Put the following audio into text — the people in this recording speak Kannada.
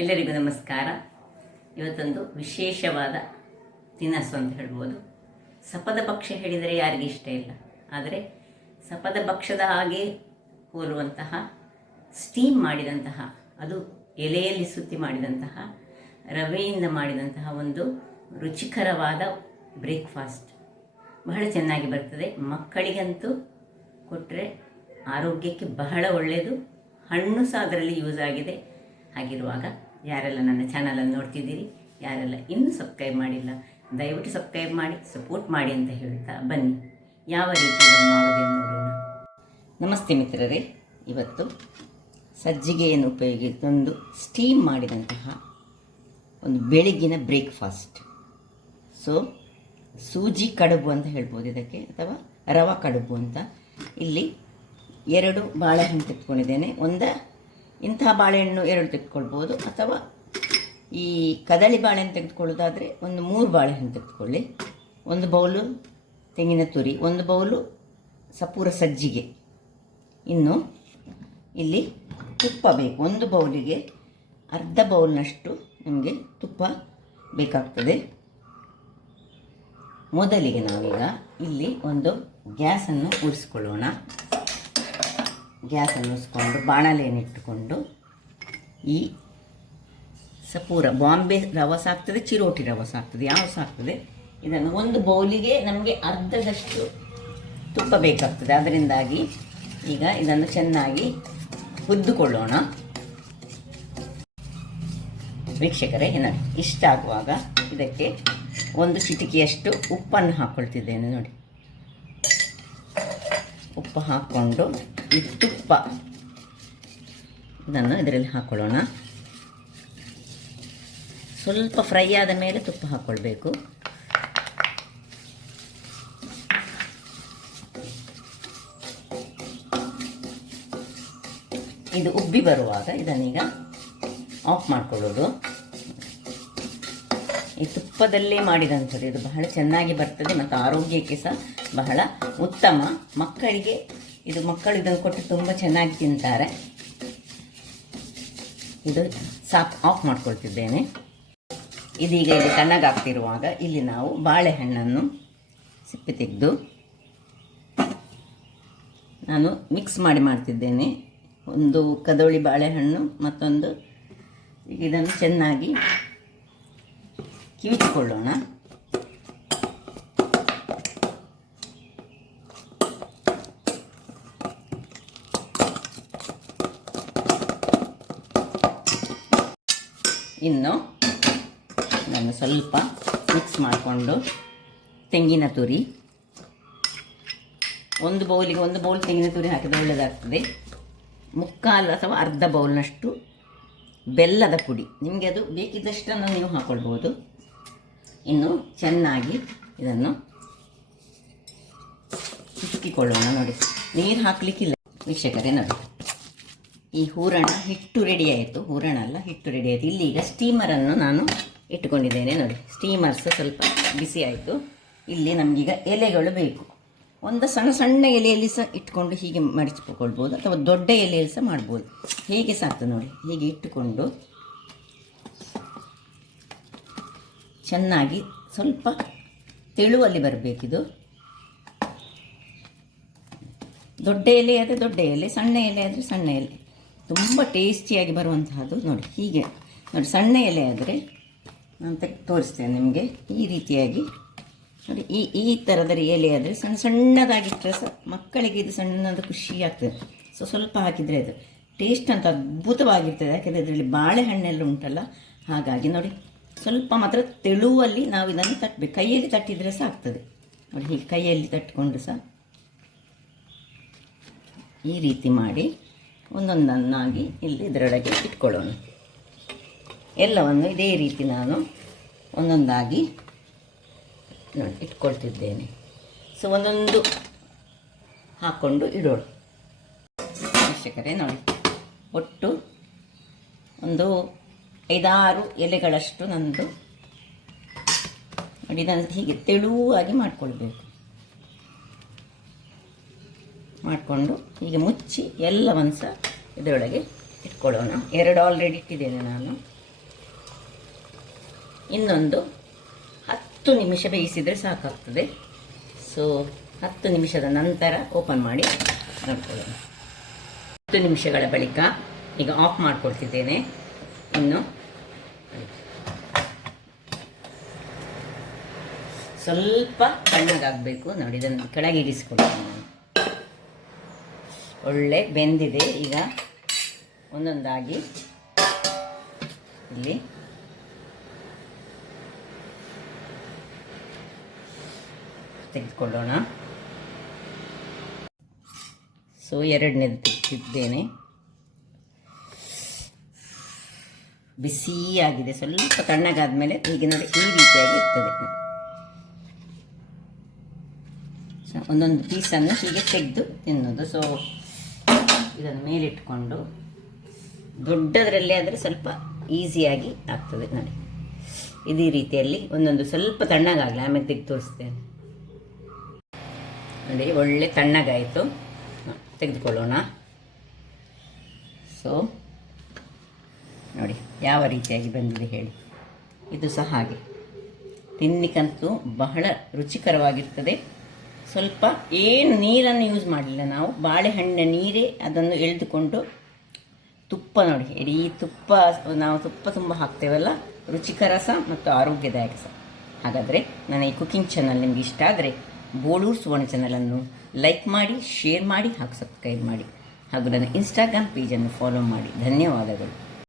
ಎಲ್ಲರಿಗೂ ನಮಸ್ಕಾರ. ಇವತ್ತೊಂದು ವಿಶೇಷವಾದ ತಿನಸು ಅಂತ ಹೇಳ್ಬೋದು. ಸಪದ ಭಕ್ಷ್ಯ ಹೇಳಿದರೆ ಯಾರಿಗೆ ಇಷ್ಟ ಇಲ್ಲ, ಆದರೆ ಸಪದ ಭಕ್ಷ್ಯದ ಹಾಗೆ ಹೋಲುವಂತಹ ಸ್ಟೀಮ್ ಮಾಡಿದಂತಹ, ಅದು ಎಲೆಯಲ್ಲಿ ಸುತ್ತಿ ಮಾಡಿದಂತಹ, ರವೆಯಿಂದ ಮಾಡಿದಂತಹ ಒಂದು ರುಚಿಕರವಾದ ಬ್ರೇಕ್ಫಾಸ್ಟ್ ಬಹಳ ಚೆನ್ನಾಗಿ ಬರ್ತದೆ. ಮಕ್ಕಳಿಗಂತೂ ಕೊಟ್ಟರೆ ಆರೋಗ್ಯಕ್ಕೆ ಬಹಳ ಒಳ್ಳೆಯದು. ಹಣ್ಣು ಸಹ ಅದರಲ್ಲಿ ಯೂಸ್ ಆಗಿದೆ. ಹಾಗಿರುವಾಗ ಯಾರೆಲ್ಲ ನನ್ನ ಚಾನಲನ್ನು ನೋಡ್ತಿದ್ದೀರಿ, ಯಾರೆಲ್ಲ ಇನ್ನೂ ಸಬ್ಸ್ಕ್ರೈಬ್ ಮಾಡಿಲ್ಲ, ದಯವಿಟ್ಟು ಸಬ್ಸ್ಕ್ರೈಬ್ ಮಾಡಿ ಸಪೋರ್ಟ್ ಮಾಡಿ ಅಂತ ಹೇಳ್ತಾ ಬನ್ನಿ ಯಾವ ರೀತಿ ಇದನ್ನು ಮಾಡೋದೆಂದು ನೋಡೋಣ. ನಮಸ್ತೆ ಮಿತ್ರರೇ, ಇವತ್ತು ಸಜ್ಜಿಗೆಯನ್ನು ಉಪಯೋಗಿಸಿಕೊಂಡು ಸ್ಟೀಮ್ ಮಾಡಿದಂತಹ ಒಂದು ಬೆಳಗಿನ ಬ್ರೇಕ್ಫಾಸ್ಟ್. ಸೂಜಿ ಕಡುಬು ಅಂತ ಹೇಳ್ಬೋದು ಇದಕ್ಕೆ, ಅಥವಾ ರವಾ ಕಡುಬು ಅಂತ. ಇಲ್ಲಿ 2 ಬಾಳೆಹಣ್ಣು ತೆಗೆದುಕೊಂಡಿದ್ದೇನೆ. ಇಂತಹ ಬಾಳೆಹಣ್ಣು 2 ತೆಗೆದುಕೊಳ್ಬೋದು, ಅಥವಾ ಈ ಕದಳಿ ಬಾಳೆಹಣ್ಣು ತೆಗೆದುಕೊಳ್ಳೋದಾದರೆ 3 ಬಾಳೆಹಣ್ಣು ತೆಗೆದುಕೊಳ್ಳಿ. 1 ಬೌಲು ತೆಂಗಿನ ತುರಿ, 1 ಬೌಲು ಸಪೂರ ಸಜ್ಜಿಗೆ. ಇನ್ನು ಇಲ್ಲಿ ತುಪ್ಪ ಬೇಕು. 1 ಬೌಲಿಗೆ ಅರ್ಧ ಬೌಲ್ನಷ್ಟು ನಮಗೆ ತುಪ್ಪ ಬೇಕಾಗ್ತದೆ. ಮೊದಲಿಗೆ ನಾವೀಗ ಇಲ್ಲಿ ಒಂದು ಗ್ಯಾಸನ್ನು ಉರಿಸ್ಕೊಳ್ಳೋಣ. ಗ್ಯಾಸನ್ನು ಉರಿಸ್ಕೊಂಡು ಬಾಣಲೆಯನ್ನು ಇಟ್ಟುಕೊಂಡು ಈ ಸಪೂರ ಬಾಂಬೆ ರವೆ ಸಾಕ್ತದೆ, ಚಿರೋಟಿ ರವೆ ಸಾಕ್ತದೆ, ಯಾವ ಸಾಕ್ತದೆ, ಇದನ್ನು 1 ಬೌಲಿಗೆ ನಮಗೆ ಅರ್ಧದಷ್ಟು ತುಪ್ಪ ಬೇಕಾಗ್ತದೆ. ಅದರಿಂದಾಗಿ ಈಗ ಇದನ್ನು ಚೆನ್ನಾಗಿ ಹುರಿದುಕೊಳ್ಳೋಣ. ವೀಕ್ಷಕರೇ, ಇಷ್ಟ ಆಗುವಾಗ ಇದಕ್ಕೆ 1 ಚಿಟಿಕೆಯಷ್ಟು ಉಪ್ಪನ್ನು ಹಾಕ್ಕೊಳ್ತಿದ್ದೇನೆ. ನೋಡಿ, ಉಪ್ಪು ಹಾಕ್ಕೊಂಡು ಈ ತುಪ್ಪ ಇದನ್ನು ಇದರಲ್ಲಿ ಹಾಕ್ಕೊಳ್ಳೋಣ. ಸ್ವಲ್ಪ ಫ್ರೈ ಆದ ಮೇಲೆ ತುಪ್ಪ ಹಾಕ್ಕೊಳ್ಬೇಕು. ಇದು ಉಬ್ಬಿ ಬರುವಾಗ ಇದನ್ನೀಗ ಆಫ್ ಮಾಡಿಕೊಳ್ಳೋದು. ಈ ತುಪ್ಪದಲ್ಲೇ ಮಾಡಿದಂಥದ್ದು ಇದು ಬಹಳ ಚೆನ್ನಾಗಿ ಬರ್ತದೆ ಮತ್ತು ಆರೋಗ್ಯಕ್ಕೆ ಸಹ ಬಹಳ ಉತ್ತಮ. ಮಕ್ಕಳು ಇದನ್ನು ಕೊಟ್ಟು ತುಂಬ ಚೆನ್ನಾಗಿ ತಿಂತಾರೆ. ಇದು ಸಾಕು, ಆಫ್ ಮಾಡ್ಕೊಳ್ತಿದ್ದೇನೆ. ಇದೀಗ ಇಲ್ಲಿ ತಣ್ಣಗಾಗ್ತಿರುವಾಗ ಇಲ್ಲಿ ನಾವು ಬಾಳೆಹಣ್ಣನ್ನು ಸಿಪ್ಪೆ ತೆಗೆದು ನಾನು ಮಿಕ್ಸ್ ಮಾಡ್ತಿದ್ದೇನೆ. 1 ಕದಳಿ ಬಾಳೆಹಣ್ಣು, ಮತ್ತೊಂದು ಇದನ್ನು ಚೆನ್ನಾಗಿ ಕಿವುಚಿಕೊಳ್ಳೋಣ. ಇನ್ನು ನಾನು ಸ್ವಲ್ಪ ಮಿಕ್ಸ್ ಮಾಡಿಕೊಂಡು ತೆಂಗಿನ ತುರಿ, 1 ಬೌಲಿಗೆ 1 ಬೌಲ್ ತೆಂಗಿನ ತುರಿ ಹಾಕಿದರೆ ಒಳ್ಳೆಯದಾಗ್ತದೆ. 3/4 ಅಥವಾ ಅರ್ಧ ಬೌಲ್ನಷ್ಟು ಬೆಲ್ಲದ ಪುಡಿ, ನಿಮಗೆ ಅದು ಬೇಕಿದ್ದಷ್ಟನ್ನು ನೀವು ಹಾಕ್ಕೊಳ್ಬೋದು. ಇನ್ನು ಚೆನ್ನಾಗಿ ಇದನ್ನು ಹಿಚ್ಕಿಕೊಳ್ಳೋಣ. ನೋಡಿ, ನೀರು ಹಾಕಲಿಕ್ಕಿಲ್ಲ ವೀಕ್ಷಕರೇ. ನೋಡಿ, ಈ ಹೂರಣ ಹಿಟ್ಟು ರೆಡಿ ಆಯಿತು. ಹೂರಣ ಅಲ್ಲ, ಹಿಟ್ಟು ರೆಡಿ ಆಯಿತು. ಇಲ್ಲಿ ಈಗ ಸ್ಟೀಮರನ್ನು ನಾನು ಇಟ್ಟುಕೊಂಡಿದ್ದೇನೆ. ನೋಡಿ, ಸ್ಟೀಮರ್ ಸಹ ಸ್ವಲ್ಪ ಬಿಸಿ ಆಯಿತು. ಇಲ್ಲಿ ನಮಗೀಗ ಎಲೆಗಳು ಬೇಕು. ಒಂದು ಸಣ್ಣ ಎಲೆಯಲ್ಲಿ ಸಹ ಇಟ್ಕೊಂಡು ಹೀಗೆ ಮಡಿಚಿಕೊಳ್ಬೋದು, ಅಥವಾ ದೊಡ್ಡ ಎಲೆಯಲ್ಲಿ ಸಹ ಮಾಡ್ಬೋದು. ಹೇಗೆ ಸಾಕು ನೋಡಿ, ಹೀಗೆ ಇಟ್ಟುಕೊಂಡು ಚೆನ್ನಾಗಿ ಸ್ವಲ್ಪ ತೆಳುವಲ್ಲಿ ಬರಬೇಕಿದು. ದೊಡ್ಡ ಎಲೆ ಆದರೆ ದೊಡ್ಡ ಎಲೆ, ಸಣ್ಣ ಎಲೆ ಆದರೆ ಸಣ್ಣ ಎಲೆ, ತುಂಬ ಟೇಸ್ಟಿಯಾಗಿ ಬರುವಂತಹದ್ದು. ನೋಡಿ, ಹೀಗೆ ನೋಡಿ, ಸಣ್ಣ ಎಲೆ ಆದರೆ ನಾನು ತೋರಿಸ್ತೇನೆ ನಿಮಗೆ. ಈ ರೀತಿಯಾಗಿ ನೋಡಿ, ಈ ಥರದ ಎಲೆ ಆದರೆ ಸಣ್ಣದಾಗಿಟ್ಟರೆ ಸಹ ಮಕ್ಕಳಿಗೆ ಇದು ಸಣ್ಣದು ಖುಷಿ ಆಗ್ತದೆ. ಸ್ವಲ್ಪ ಹಾಕಿದರೆ ಅದು ಟೇಸ್ಟ್ ಅಂತ ಅದ್ಭುತವಾಗಿರ್ತದೆ. ಯಾಕೆಂದರೆ ಇದರಲ್ಲಿ ಬಾಳೆಹಣ್ಣೆಲ್ಲ ಉಂಟಲ್ಲ, ಹಾಗಾಗಿ ನೋಡಿ ಸ್ವಲ್ಪ ಮಾತ್ರ ತೆಳುವಲ್ಲಿ ನಾವು ಇದನ್ನು ತಟ್ಟಬೇಕು. ಕೈಯಲ್ಲಿ ತಟ್ಟಿದರೆ ಸಹ ಆಗ್ತದೆ. ನೋಡಿ, ಹೀಗೆ ಕೈಯಲ್ಲಿ ತಟ್ಟಿಕೊಂಡು ಸಹ ಈ ರೀತಿ ಮಾಡಿ ಒಂದೊಂದನ್ನಾಗಿ ಇಲ್ಲಿ ಇದರೊಳಗೆ ಇಟ್ಕೊಳ್ಳೋಣ. ಎಲ್ಲವನ್ನು ಇದೇ ರೀತಿ ನಾನು ಒಂದೊಂದಾಗಿ ನೋಡಿ ಇಟ್ಕೊಳ್ತಿದ್ದೇನೆ. ಒಂದೊಂದು ಹಾಕ್ಕೊಂಡು ಇಡೋಣ. ವೀಕ್ಷಕರೇ, ನೋಡಿ, ಒಟ್ಟು ಒಂದು 5-6 ಎಲೆಗಳಷ್ಟು ನಂದು ನೋಡಿ. ಇದನ್ನು ಹೀಗೆ ತೆಳುವಾಗಿ ಮಾಡಿಕೊಳ್ಬೇಕು. ಮಾಡಿಕೊಂಡು ಹೀಗೆ ಮುಚ್ಚಿ ಎಲ್ಲವನ್ನು ಸಹ ಇದರೊಳಗೆ ಇಟ್ಕೊಳ್ಳೋಣ. 2 ಆಲ್ರೆಡಿ ಇಟ್ಟಿದ್ದೇನೆ ನಾನು. ಇನ್ನೊಂದು 10 ನಿಮಿಷ ಬೇಯಿಸಿದರೆ ಸಾಕಾಗ್ತದೆ. ಸೊ 10 ನಿಮಿಷದ ನಂತರ ಓಪನ್ ಮಾಡಿ ನೋಡ್ಕೊಳ್ಳೋಣ. 10 ನಿಮಿಷಗಳ ಬಳಿಕ ಈಗ ಆಫ್ ಮಾಡ್ಕೊಳ್ತಿದ್ದೇನೆ. ಇನ್ನು ಸ್ವಲ್ಪ ತಣ್ಣಗಾಗಬೇಕು ನೋಡಿ. ಇದನ್ನು ಕೆಳಗೆ ಇರಿಸ್ಕೊಳ್ತೀನಿ ನಾನು. ಒಳ್ಳೆ ಬೆಂದಿದೆ. ಈಗ ಒಂದೊಂದಾಗಿ ಇಲ್ಲಿ ತೆಗೆದುಕೊಳ್ಳೋಣ. ಸೊ ಎರಡನೇದು ತೆಗೆದಿದ್ದೇನೆ. ಬಿಸಿಯಾಗಿದೆ. ಸ್ವಲ್ಪ ತಣ್ಣಗಾದ ಮೇಲೆ ಹೀಗೆ ನೋಡಿ ಈ ರೀತಿಯಾಗಿ ಇರ್ತದೆ. ಸೊ ಒಂದೊಂದು ಪೀಸನ್ನು ಹೀಗೆ ತೆಗೆದು ತಿನ್ನೋದು. ಸೊ ಇದನ್ನು ಮೇಲಿಟ್ಕೊಂಡು ದೊಡ್ಡದರಲ್ಲಿ ಆದರೆ ಸ್ವಲ್ಪ ಈಸಿಯಾಗಿ ಆಗ್ತದೆ ನೋಡಿ. ಇದೇ ರೀತಿಯಲ್ಲಿ ಒಂದೊಂದು ಸ್ವಲ್ಪ ತಣ್ಣಗಾಗಲಿ, ಆಮೇಲೆ ತೆಗೆದು ತೋರಿಸ್ತೇನೆ ನೋಡಿ. ಒಳ್ಳೆ ತಣ್ಣಗಾಯಿತು. ತೆಗೆದುಕೊಳ್ಳೋಣ. ಸೊ ನೋಡಿ ಯಾವ ರೀತಿಯಾಗಿ ಬಂದಿದೆ ಹೇಳಿ. ಇದು ಸಹ ಹಾಗೆ ತಿನ್ನಲಿಕ್ಕಂತೂ ಬಹಳ ರುಚಿಕರವಾಗಿರ್ತದೆ. ಸ್ವಲ್ಪ ಏನು ನೀರನ್ನು ಯೂಸ್ ಮಾಡಲಿಲ್ಲ ನಾವು, ಬಾಳೆಹಣ್ಣಿನ ನೀರೇ ಅದನ್ನು ಎಳೆದುಕೊಂಡು ತುಪ್ಪ ನೋಡಿ. ಈ ತುಪ್ಪ ನಾವು ತುಪ್ಪ ತುಂಬ ಹಾಕ್ತೇವಲ್ಲ, ರುಚಿಕರ ಸಹ ಮತ್ತು ಆರೋಗ್ಯದಾಯಕ ಸಹ. ಹಾಗಾದರೆ ನನ್ನ ಈ ಕುಕಿಂಗ್ ಚಾನಲ್ ನಿಮಗೆ ಇಷ್ಟ ಆದರೆ ಬೋಳೂರು ಸುವರ್ಣ ಚಾನಲನ್ನು ಲೈಕ್ ಮಾಡಿ, ಶೇರ್ ಮಾಡಿ ಹಾಗೂ ಸಬ್ಸ್ಕ್ರೈಬ್ ಮಾಡಿ ಹಾಗೂ ನನ್ನ ಇನ್ಸ್ಟಾಗ್ರಾಮ್ ಪೇಜನ್ನು ಫಾಲೋ ಮಾಡಿ. ಧನ್ಯವಾದಗಳು.